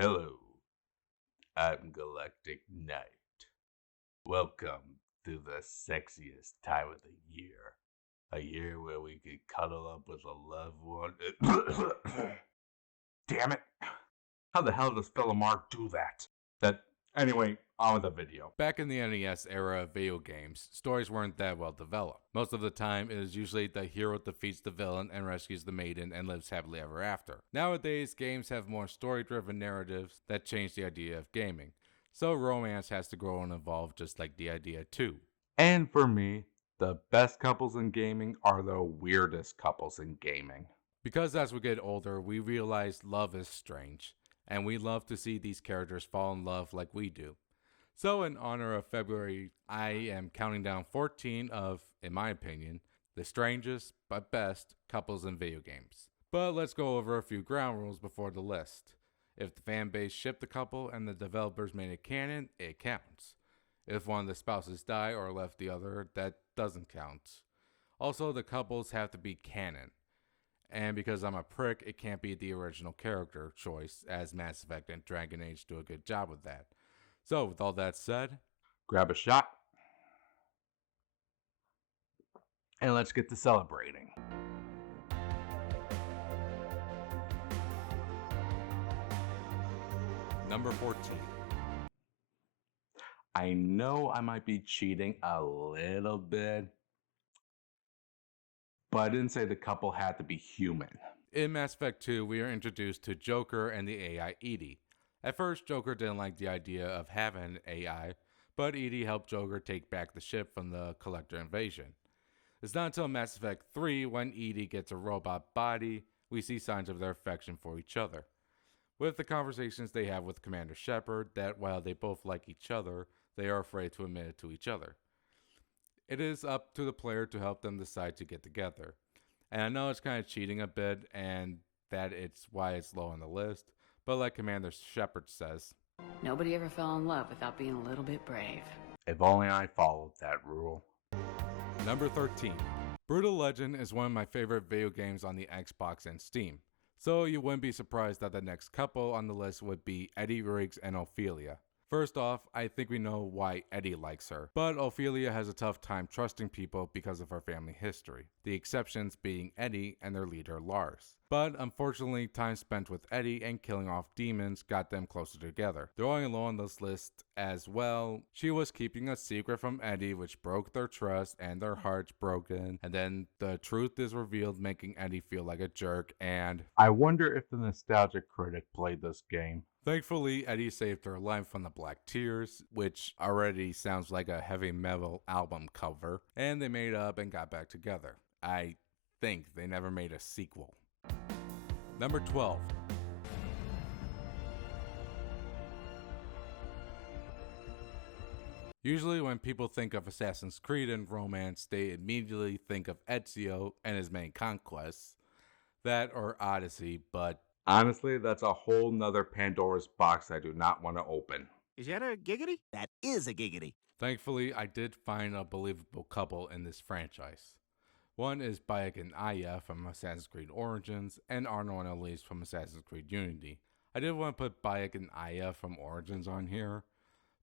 Hello, I'm Galactic Knight. Welcome to the sexiest time of the year. A year where we could cuddle up with a loved one. Damn it. How the hell does Mark do that? Anyway, on with the video. Back in the NES era of video games, stories weren't that well developed. Most of the time, it is usually the hero defeats the villain and rescues the maiden and lives happily ever after. Nowadays, games have more story-driven narratives that change the idea of gaming. So romance has to grow and evolve just like the idea too. And for me, the best couples in gaming are the weirdest couples in gaming. Because as we get older, we realize love is strange, and we love to see these characters fall in love like we do. So, in honor of February, I am counting down 14 of, in my opinion, the strangest but best couples in video games. But let's go over a few ground rules before the list. If the fan base shipped the couple and the developers made it canon, it counts. If one of the spouses die or left the other, that doesn't count. Also, the couples have to be canon. And because I'm a prick, it can't be the original character choice, as Mass Effect and Dragon Age do a good job with that. So, with all that said, grab a shot and let's get to celebrating. Number 14. I know I might be cheating a little bit, but I didn't say the couple had to be human. In Mass Effect 2, we are introduced to Joker and the AI Edie. At first, Joker didn't like the idea of having an AI, but Edie helped Joker take back the ship from the Collector invasion. It's not until Mass Effect 3 when Edie gets a robot body, we see signs of their affection for each other. With the conversations they have with Commander Shepard, that while they both like each other, they are afraid to admit it to each other. It is up to the player to help them decide to get together. And I know it's kind of cheating a bit, and that it's why it's low on the list, but like Commander Shepard says, nobody ever fell in love without being a little bit brave. If only I followed that rule. Number 13. Brutal Legend is one of my favorite video games on the Xbox and Steam. So you wouldn't be surprised that the next couple on the list would be Eddie Riggs and Ophelia. First off, I think we know why Eddie likes her, but Ophelia has a tough time trusting people because of her family history, the exceptions being Eddie and their leader Lars. But unfortunately, time spent with Eddie and killing off demons got them closer together. Throwing low on this list as well, she was keeping a secret from Eddie which broke their trust and their hearts broken, and then the truth is revealed making Eddie feel like a jerk, and I wonder if the nostalgic critic played this game. Thankfully, Eddie saved her life from the Black Tears, which already sounds like a heavy metal album cover, and they made up and got back together. I think they never made a sequel. Number 12. Usually when people think of Assassin's Creed and romance, they immediately think of Ezio and his main conquests. That or Odyssey, but honestly, that's a whole nother Pandora's box I do not want to open. Is that a giggity? That is a giggity. Thankfully, I did find a believable couple in this franchise. One is Bayek and Aya from Assassin's Creed Origins, and Arno and Elise from Assassin's Creed Unity. I did want to put Bayek and Aya from Origins on here,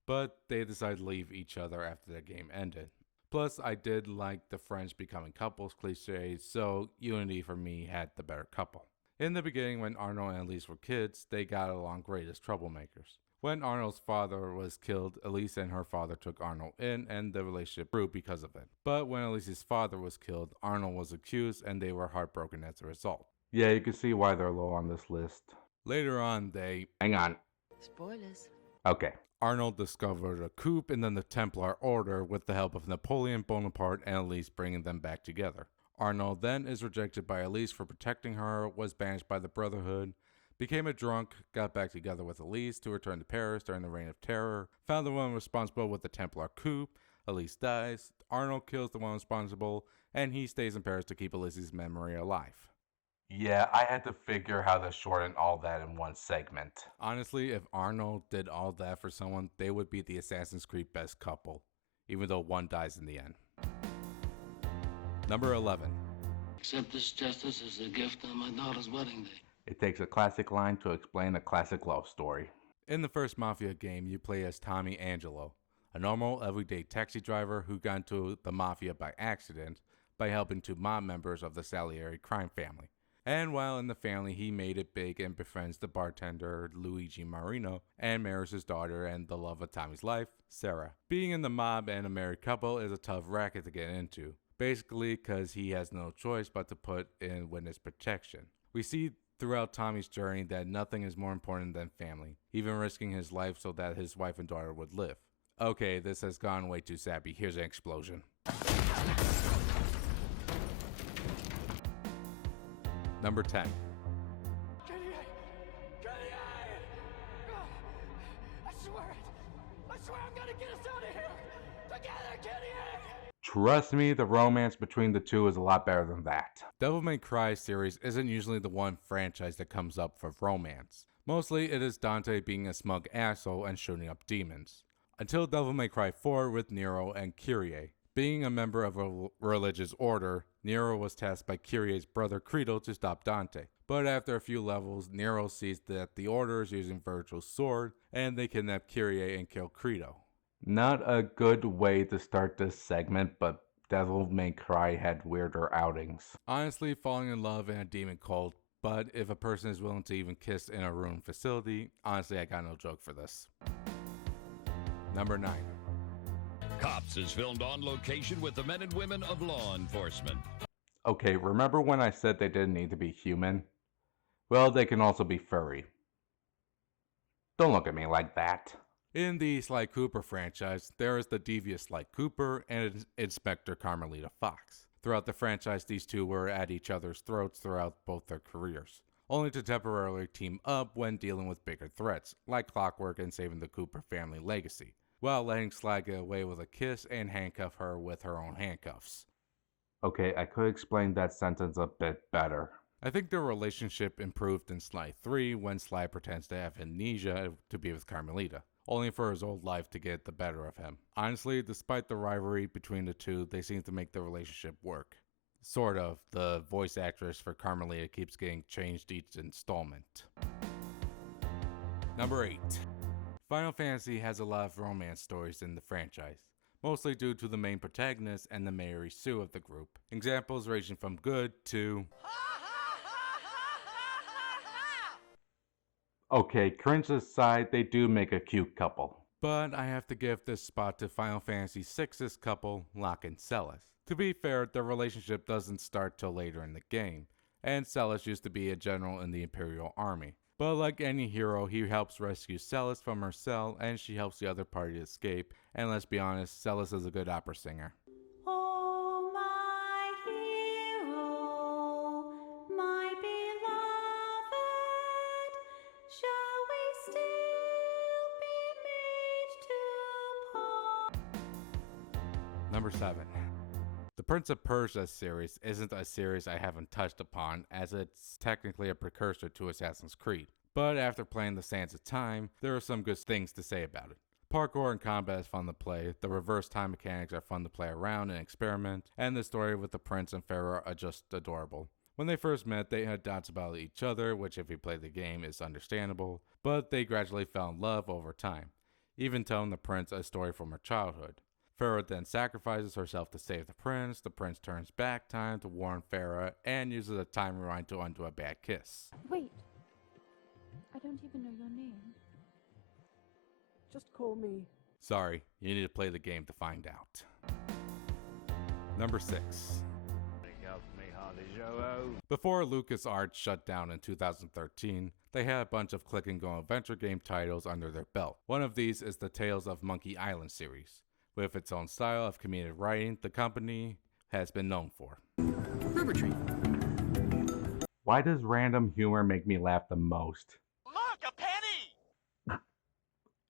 but they decided to leave each other after the game ended. Plus, I did like the French becoming couples cliches, so Unity for me had the better couple. In the beginning, when Arno and Elise were kids, they got along great as troublemakers. When Arno's father was killed, Elise and her father took Arno in, and the relationship grew because of it. But when Elise's father was killed, Arno was accused, and they were heartbroken as a result. Yeah, you can see why they're low on this list. Later on, they... Hang on. Spoilers. Okay. Arnold discovered a coup and then the Templar Order with the help of Napoleon Bonaparte and Elise bringing them back together. Arnold then is rejected by Elise for protecting her, was banished by the Brotherhood, became a drunk, got back together with Elise to return to Paris during the Reign of Terror, found the one responsible with the Templar coup, Elise dies, Arnold kills the one responsible, and he stays in Paris to keep Elise's memory alive. Yeah, I had to figure how to shorten all that in one segment. Honestly, if Arnold did all that for someone, they would be the Assassin's Creed best couple, even though one dies in the end. Number 11. Accept this justice as a gift on my daughter's wedding day. It takes a classic line to explain a classic love story. In the first Mafia game, you play as Tommy Angelo, a normal, everyday taxi driver who got into the Mafia by accident by helping two mob members of the Salieri crime family. And while in the family, he made it big and befriends the bartender Luigi Marino and marries his daughter and the love of Tommy's life, Sarah. Being in the mob and a married couple is a tough racket to get into, basically because he has no choice but to put in witness protection. We see throughout Tommy's journey that nothing is more important than family, even risking his life so that his wife and daughter would live. Okay, this has gone way too sappy. Here's an explosion. Number 10. I swear I'm gonna get us out of here! Together, Kitty! Trust me, the romance between the two is a lot better than that. Devil May Cry series isn't usually the one franchise that comes up for romance. Mostly it is Dante being a smug asshole and shooting up demons. Until Devil May Cry 4 with Nero and Kyrie. Being a member of a religious order, Nero was tasked by Kyrie's brother Credo to stop Dante. But after a few levels, Nero sees that the order is using Virgil's sword, and they kidnap Kyrie and kill Credo. Not a good way to start this segment, but Devil May Cry had weirder outings. Honestly, falling in love in a demon cult, but if a person is willing to even kiss in a ruined facility, honestly I got no joke for this. Number 9. Cops is filmed on location with the men and women of law enforcement. Okay, remember when I said they didn't need to be human? Well, they can also be furry. Don't look at me like that. In the Sly Cooper franchise, there is the devious Sly Cooper and Inspector Carmelita Fox. Throughout the franchise, these two were at each other's throats throughout both their careers, only to temporarily team up when dealing with bigger threats, like Clockwork and saving the Cooper family legacy, while letting Sly get away with a kiss and handcuff her with her own handcuffs. Okay, I could explain that sentence a bit better. I think their relationship improved in Sly 3 when Sly pretends to have amnesia to be with Carmelita, only for his old life to get the better of him. Honestly, despite the rivalry between the two, they seem to make the relationship work. Sort of. The voice actress for Carmelita keeps getting changed each installment. Number 8. Final Fantasy has a lot of romance stories in the franchise, mostly due to the main protagonist and the Mary Sue of the group. Examples ranging from good to... Okay, cringe aside, they do make a cute couple. But I have to give this spot to Final Fantasy VI's couple, Locke and Celes. To be fair, their relationship doesn't start till later in the game, and Celes used to be a general in the Imperial Army. But like any hero, he helps rescue Celes from her cell, and she helps the other party escape, and let's be honest, Celes is a good opera singer. Oh, my hero, my beloved, shall we still be made to part? Number 7. The Prince of Persia series isn't a series I haven't touched upon, as it's technically a precursor to Assassin's Creed. But after playing the Sands of Time, there are some good things to say about it. Parkour and combat is fun to play, the reverse time mechanics are fun to play around and experiment, and the story with the prince and Pharaoh are just adorable. When they first met, they had doubts about each other, which if you play the game is understandable, but they gradually fell in love over time, even telling the prince a story from her childhood. Farah then sacrifices herself to save the prince turns back time to warn Farah, and uses a time rewind to undo a bad kiss. Wait, I don't even know your name. Just call me. Sorry, you need to play the game to find out. Number 6. Before LucasArts shut down in 2013, they had a bunch of click and go adventure game titles under their belt. One of these is the Tales of Monkey Island series. With its own style of comedic writing, the company has been known for. River Tree. Why does random humor make me laugh the most? Look, a penny!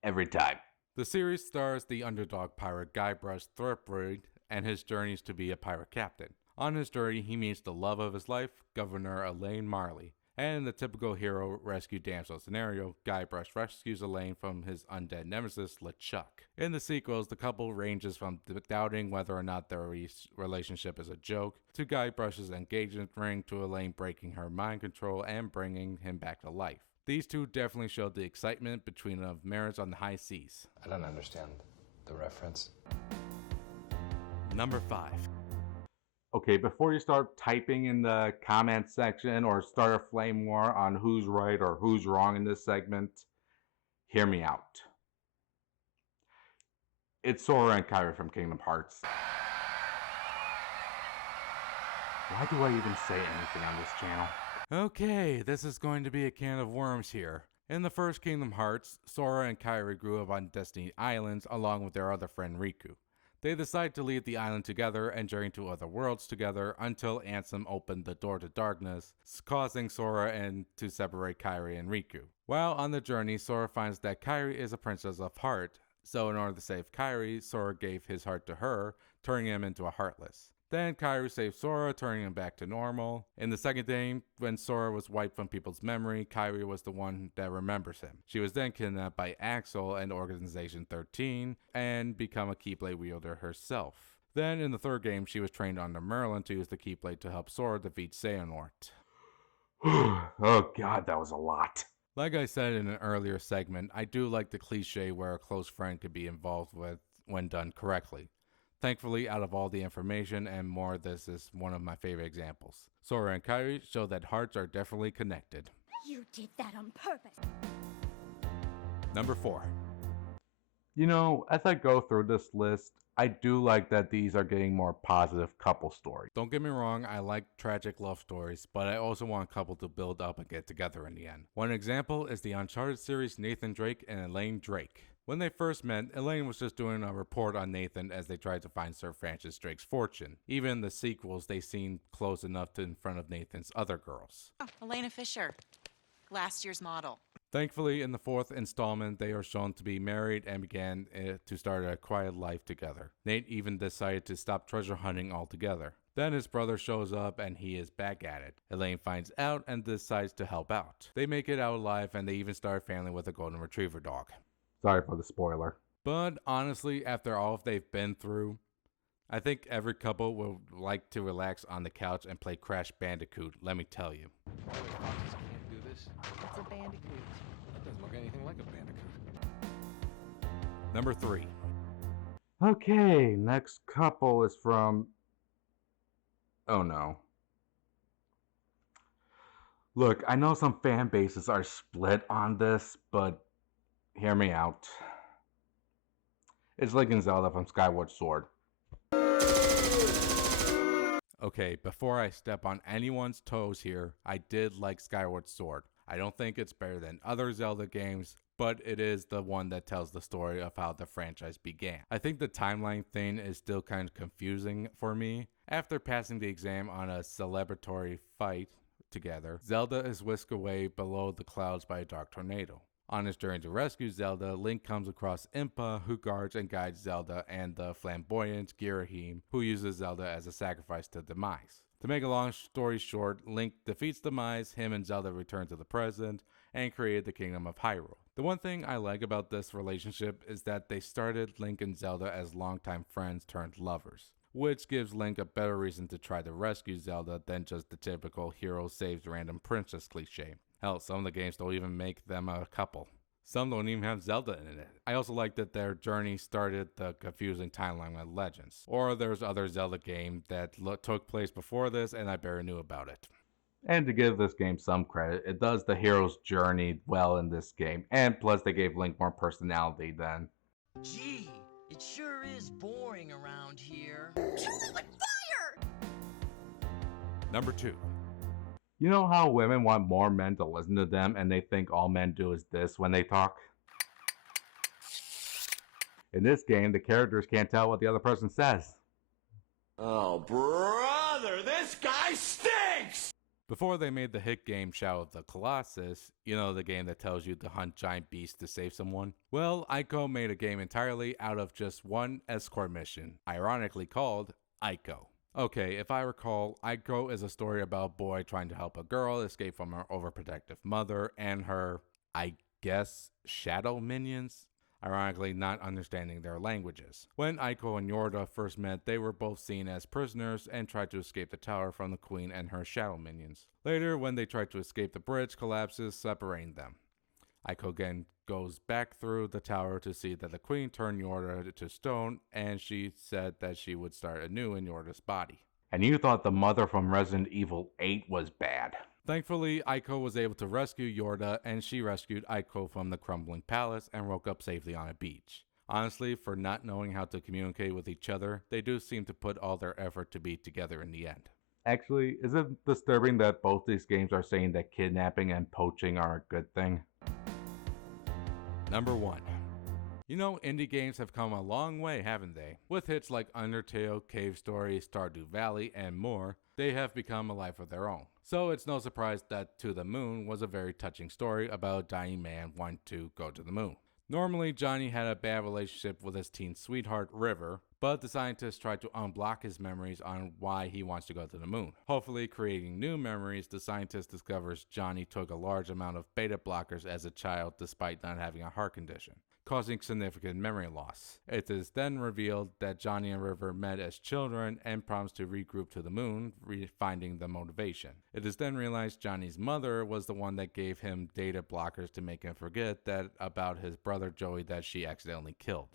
Every time. The series stars the underdog pirate Guybrush Threepwood and his journeys to be a pirate captain. On his journey, he meets the love of his life, Governor Elaine Marley, And in the typical hero rescue damsel scenario, Guybrush rescues Elaine from his undead nemesis, LeChuck. In the sequels, the couple ranges from doubting whether or not their relationship is a joke, to Guybrush's engagement ring, to Elaine breaking her mind control and bringing him back to life. These two definitely showed the excitement between of marriage on the high seas. I don't understand the reference. Number 5. Okay, before you start typing in the comment section or start a flame war on who's right or who's wrong in this segment, hear me out. It's Sora and Kairi from Kingdom Hearts. Why do I even say anything on this channel? Okay, this is going to be a can of worms here. In the first Kingdom Hearts, Sora and Kairi grew up on Destiny Islands along with their other friend Riku. They decide to leave the island together and journey to other worlds together until Ansem opened the door to darkness, causing Sora to separate Kairi and Riku. While on the journey, Sora finds that Kairi is a princess of heart, so in order to save Kairi, Sora gave his heart to her, turning him into a Heartless. Then Kairi saves Sora, turning him back to normal. In the second game, when Sora was wiped from people's memory, Kairi was the one that remembers him. She was then kidnapped by Axel and Organization 13 and become a Keyblade wielder herself. Then in the third game, she was trained under Merlin to use the Keyblade to help Sora defeat Xehanort. Oh god, that was a lot. Like I said in an earlier segment, I do like the cliche where a close friend could be involved with when done correctly. Thankfully, out of all the information and more, this is one of my favorite examples. Sora and Kairi show that hearts are definitely connected. You did that on purpose. Number 4. You know, as I go through this list, I do like that these are getting more positive couple stories. Don't get me wrong, I like tragic love stories, but I also want a couple to build up and get together in the end. One example is the Uncharted series Nathan Drake and Elaine Drake. When they first met, Elaine was just doing a report on Nathan as they tried to find Sir Francis Drake's fortune. Even in the sequels, they seemed close enough to in front of Nathan's other girls. Oh, Elena Fisher, last year's model. Thankfully, in the fourth installment, they are shown to be married and began to start a quiet life together. Nate even decided to stop treasure hunting altogether. Then his brother shows up and he is back at it. Elaine finds out and decides to help out. They make it out alive and they even start a family with a golden retriever dog. Sorry for the spoiler. But honestly, after all they've been through, I think every couple would like to relax on the couch and play Crash Bandicoot, let me tell you. Foxes can't do this. It's a bandicoot. That doesn't look anything like a bandicoot. Number 3. Okay, next couple is from... Oh no. Look, I know some fan bases are split on this, but hear me out. It's Link and Zelda from Skyward Sword. Okay, before I step on anyone's toes here, I did like Skyward Sword. I don't think it's better than other Zelda games, but it is the one that tells the story of how the franchise began. I think the timeline thing is still kind of confusing for me. After passing the exam on a celebratory fight together, Zelda is whisked away below the clouds by a dark tornado. On his journey to rescue Zelda, Link comes across Impa, who guards and guides Zelda, and the flamboyant Girahim, who uses Zelda as a sacrifice to Demise. To make a long story short, Link defeats Demise, him and Zelda return to the present, and created the Kingdom of Hyrule. The one thing I like about this relationship is that they started Link and Zelda as longtime friends turned lovers, which gives Link a better reason to try to rescue Zelda than just the typical hero saves random princess cliche. Hell, some of the games don't even make them a couple. Some don't even have Zelda in it. I also like that their journey started the confusing timeline with Legends. Or there's other Zelda game that took place before this and I barely knew about it. And to give this game some credit, it does the hero's journey well in this game. And plus they gave Link more personality than... Gee, it sure is boring around here. Number 2. You know how women want more men to listen to them and they think all men do is this when they talk? In this game, the characters can't tell what the other person says. Oh, brother, this guy stinks! Before they made the hit game Shadow of the Colossus, you know, the game that tells you to hunt giant beasts to save someone? Well, Ico made a game entirely out of just one escort mission, ironically called Ico. Okay, if I recall, Aiko is a story about a boy trying to help a girl escape from her overprotective mother and her, I guess, shadow minions? Ironically, not understanding their languages. When Aiko and Yorda first met, they were both seen as prisoners and tried to escape the tower from the queen and her shadow minions. Later, when they tried to escape, the bridge collapses, separating them. Aiko again goes back through the tower to see that the queen turned Yorda to stone, and she said that she would start anew in Yorda's body. And you thought the mother from Resident Evil 8 was bad. Thankfully, Aiko was able to rescue Yorda, and she rescued Aiko from the crumbling palace and woke up safely on a beach. Honestly, for not knowing how to communicate with each other, they do seem to put all their effort to be together in the end. Actually, is it disturbing that both these games are saying that kidnapping and poaching are a good thing? Number 1. You know, indie games have come a long way, haven't they? With hits like Undertale, Cave Story, Stardew Valley, and more, they have become a life of their own. So it's no surprise that To the Moon was a very touching story about a dying man wanting to go to the moon. Normally, Johnny had a bad relationship with his teen sweetheart, River, but the scientist tried to unblock his memories on why he wants to go to the moon. Hopefully, creating new memories, the scientist discovers Johnny took a large amount of beta blockers as a child despite not having a heart condition, causing significant memory loss. It is then revealed that Johnny and River met as children and promised to regroup to the moon, finding the motivation. It is then realized Johnny's mother was the one that gave him data blockers to make him forget that about his brother Joey that she accidentally killed.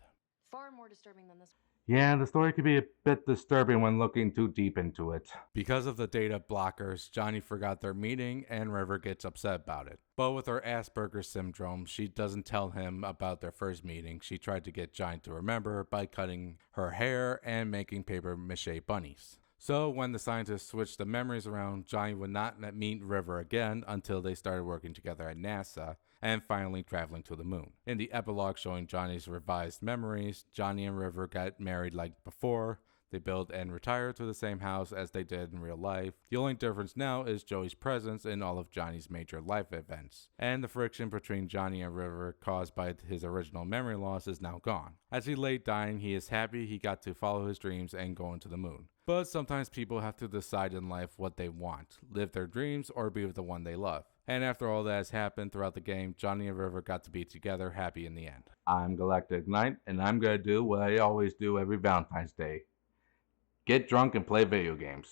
Far more disturbing than this. Yeah, the story could be a bit disturbing when looking too deep into it. Because of the data blockers, Johnny forgot their meeting and River gets upset about it. But with her Asperger's syndrome, she doesn't tell him about their first meeting. She tried to get Johnny to remember by cutting her hair and making paper mache bunnies. So when the scientists switched the memories around, Johnny would not meet River again until they started working together at NASA and finally traveling to the moon. In the epilogue showing Johnny's revised memories, Johnny and River got married like before. They built and retired to the same house as they did in real life. The only difference now is Joey's presence in all of Johnny's major life events, and the friction between Johnny and River caused by his original memory loss is now gone. As he lay dying, he is happy he got to follow his dreams and go into the moon. But sometimes people have to decide in life what they want, live their dreams or be with the one they love. And after all that has happened throughout the game, Johnny and River got to be together happy in the end. I'm Galactic Knight, and I'm gonna do what I always do every Valentine's Day. Get drunk and play video games.